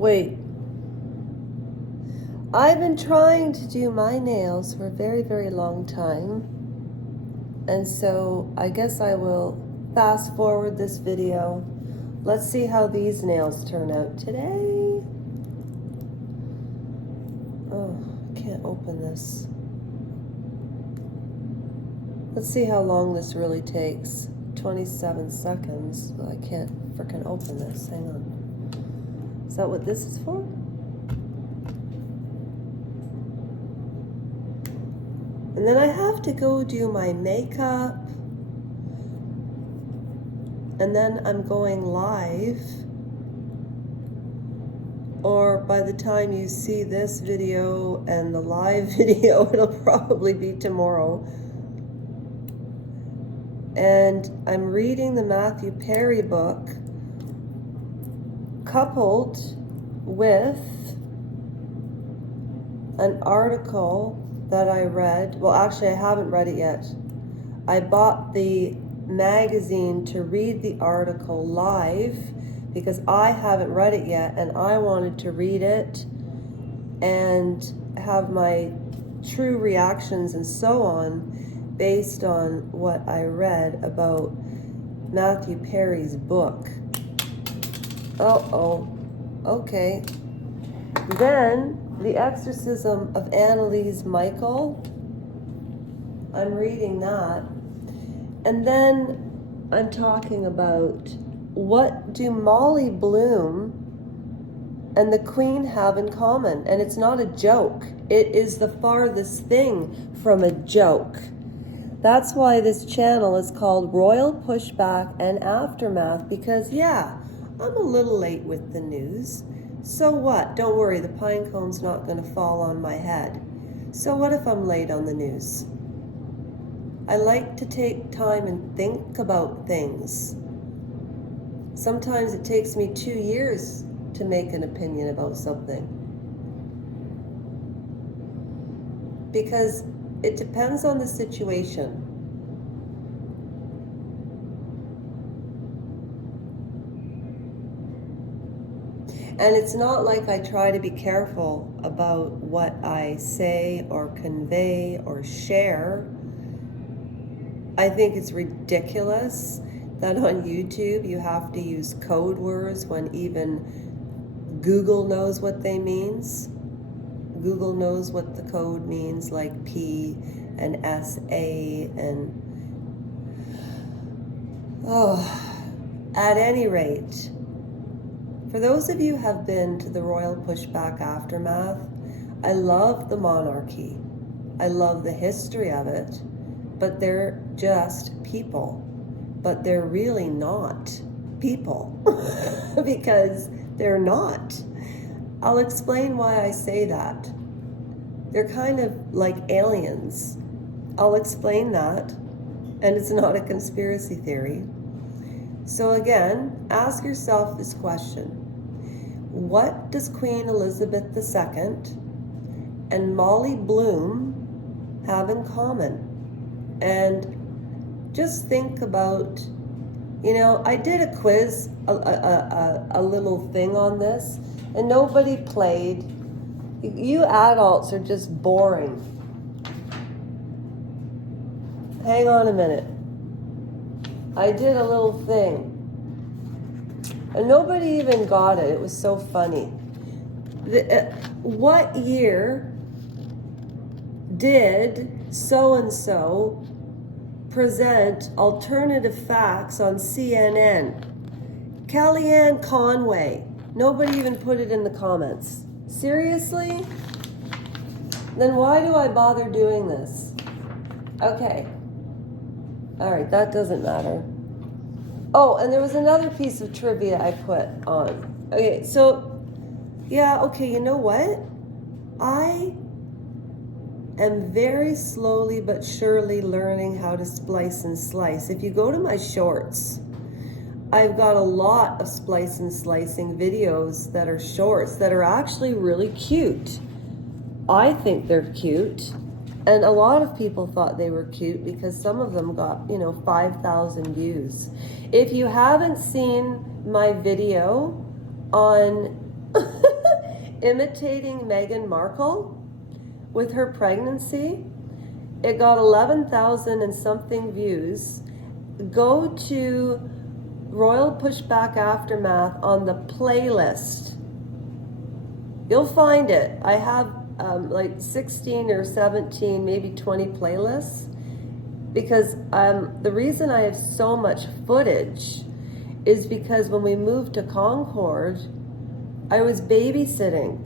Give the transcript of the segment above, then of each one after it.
Wait. I've been trying to do my nails for a very, very long time. And so I guess I will fast forward this video. Let's see how these nails turn out today. Oh, I can't open this. Let's see how long this really takes. 27 seconds. I can't freaking open this. Hang on. Is that what this is for? And then I have to go do my makeup. And then I'm going live. Or by the time you see this video and the live video, it'll probably be tomorrow. And I'm reading the Matthew Perry book, coupled with an article that I read. Well, actually, I haven't read it yet. I bought the magazine to read the article live because I haven't read it yet, and I wanted to read it and have my true reactions and so on based on what I read about Matthew Perry's book. Okay. Then, The Exorcism of Annalise Michael. I'm reading that. And then I'm talking about, what do Molly Bloom and the Queen have in common? And it's not a joke. It is the farthest thing from a joke. That's why this channel is called Royal Pushback and Aftermath, because yeah, I'm a little late with the news. So what? Don't worry, the pine cone's not going to fall on my head. So what if I'm late on the news? I like to take time and think about things. Sometimes it takes me 2 years to make an opinion about something. Because it depends on the situation. And it's not like I try to be careful about what I say or convey or share. I think it's ridiculous that on YouTube you have to use code words when even Google knows what they means. Google knows what the code means, like P and SA and... At any rate, for those of you who have been to the Royal Pushback Aftermath, I love the monarchy. I love the history of it, but they're just people. But they're really not people, because they're not. I'll explain why I say that. They're kind of like aliens. I'll explain that, and it's not a conspiracy theory. So again, ask yourself this question. What does Queen Elizabeth II and Molly Bloom have in common? And just think about, I did a quiz, a little thing on this, and nobody played. You adults are just boring. Hang on a minute. I did a little thing. And nobody even got it. It was so funny. What year did so-and-so present alternative facts on CNN? Kellyanne Conway. Nobody even put it in the comments. Seriously? Then why do I bother doing this? Okay. All right, that doesn't matter. Oh, and there was another piece of trivia I put on. Okay, so, yeah, okay, you know what? I am very slowly but surely learning how to splice and slice. If you go to my shorts, I've got a lot of splice and slicing videos that are shorts that are actually really cute. I think they're cute. And a lot of people thought they were cute because some of them got, 5,000 views. If you haven't seen my video on imitating Meghan Markle with her pregnancy. It got 11,000 and something views. Go to Royal Pushback Aftermath on the playlist. You'll find it. I have like 16 or 17, maybe 20 playlists, because the reason I have so much footage is because when we moved to Concord, I was babysitting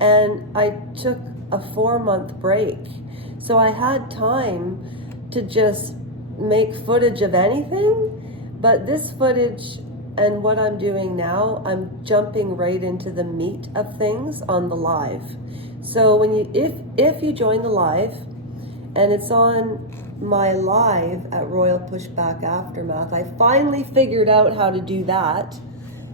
and I took a 4-month break. So I had time to just make footage of anything, but this footage and what I'm doing now, I'm jumping right into the meat of things on the live. So when you, if you join the live, and it's on my live at Royal Pushback Aftermath, I finally figured out how to do that,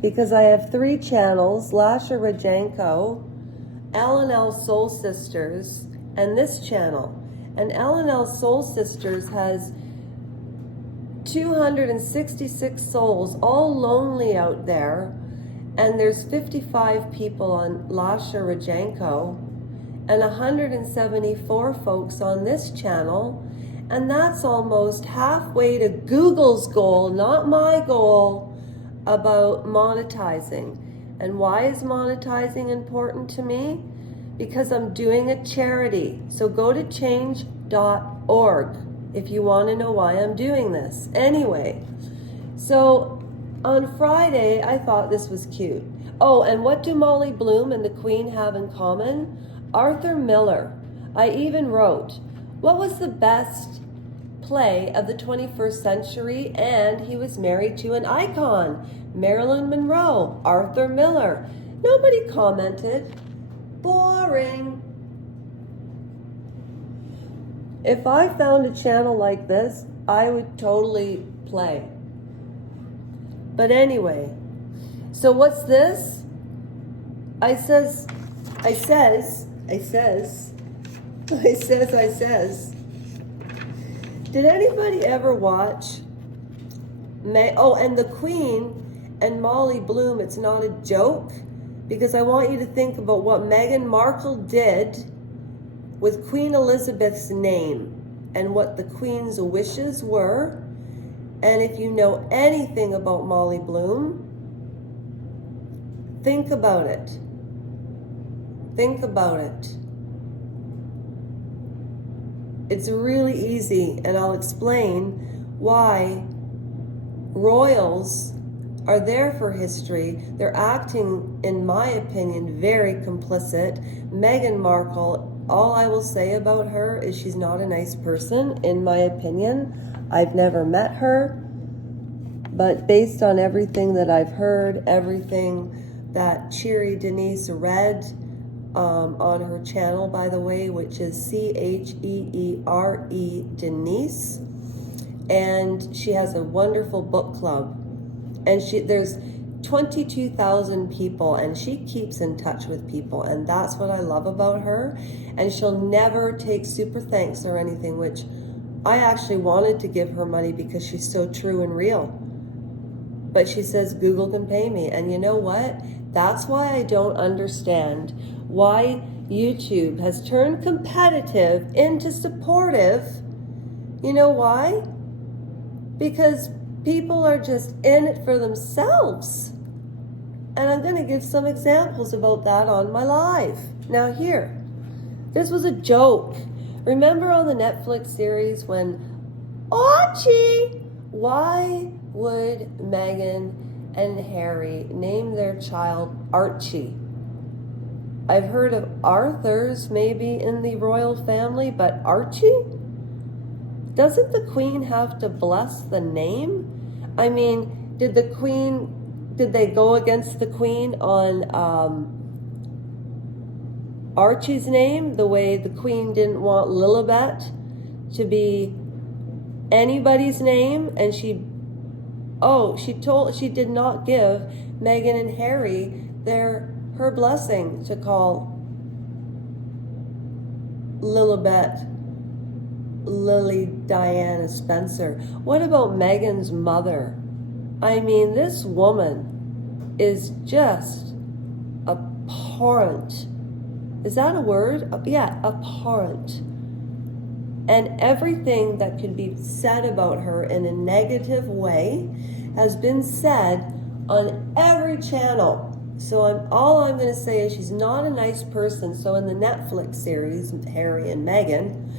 because I have 3 channels: Lasha Rajenko, L&L Soul Sisters, and this channel. And L&L Soul Sisters has 266 souls, all lonely out there, and there's 55 people on Lasha Rajenko and 174 folks on this channel, and that's almost halfway to Google's goal, not my goal, about monetizing. And why is monetizing important to me? Because I'm doing a charity. So go to change.org if you want to know why I'm doing this. Anyway, so on Friday, I thought this was cute. Oh, and what do Molly Bloom and the Queen have in common? Arthur Miller. I even wrote, what was the best play of the 21st century? And he was married to an icon, Marilyn Monroe, Arthur Miller. Nobody commented. Boring. If I found a channel like this, I would totally play. But anyway, so what's this? I says. Did anybody ever watch and the Queen and Molly Bloom, it's not a joke, because I want you to think about what Meghan Markle did with Queen Elizabeth's name and what the Queen's wishes were. And if you know anything about Molly Bloom, think about it. Think about it. It's really easy, and I'll explain why royals are there for history. They're acting, in my opinion, very complicit. Meghan Markle, all I will say about her is she's not a nice person, in my opinion. I've never met her, but based on everything that I've heard, everything that Cheery Denise read, on her channel, by the way, which is CHEERE Denise, and she has a wonderful book club, and there's 22,000 people, and she keeps in touch with people, and that's what I love about her. And she'll never take super thanks or anything, which I actually wanted to give her money because she's so true and real, but she says Google can pay me. And you know what? That's why I don't understand why YouTube has turned competitive into supportive. You know why? Because people are just in it for themselves. And I'm going to give some examples about that on my live. Now here, this was a joke. Remember on the Netflix series when Archie, why would Meghan and Harry name their child Archie? I've heard of Arthurs maybe in the royal family, but Archie? Doesn't the Queen have to bless the name? I mean, did they go against the Queen on Archie's name, the way the Queen didn't want Lilibet to be anybody's name, and she did not give Meghan and Harry her blessing to call Lilibet Lily Diana Spencer. What about Meghan's mother? I mean, this woman is just appalling. abhorrent. Is that a word? Yeah, abhorrent. And everything that could be said about her in a negative way has been said on every channel. So all I'm going to say is she's not a nice person. So in the Netflix series, Harry and Meghan,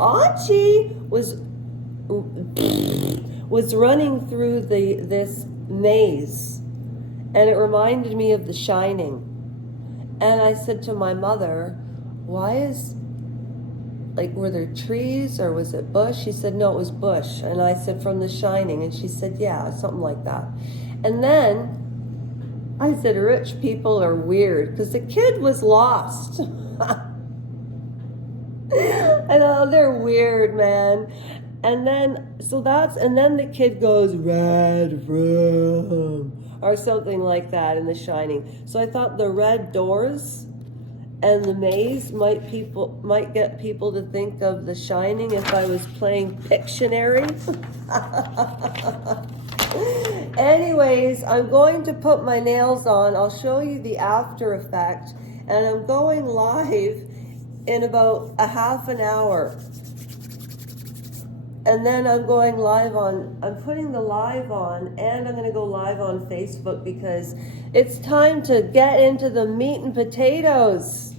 Archie was running through this maze, and it reminded me of The Shining. And I said to my mother, were there trees or was it bush? She said, no, it was bush. And I said, from The Shining. And she said, yeah, something like that. And then I said, rich people are weird, because the kid was lost. I know, they're weird, man. And then the kid goes, red room, or something like that in The Shining. So I thought the red doors and the maze might get people to think of The Shining if I was playing Pictionary. Anyways, I'm going to put my nails on. I'll show you the after effect, and I'm going live in about a half an hour. And then I'm putting the live on, and I'm going to go live on Facebook, because it's time to get into the meat and potatoes.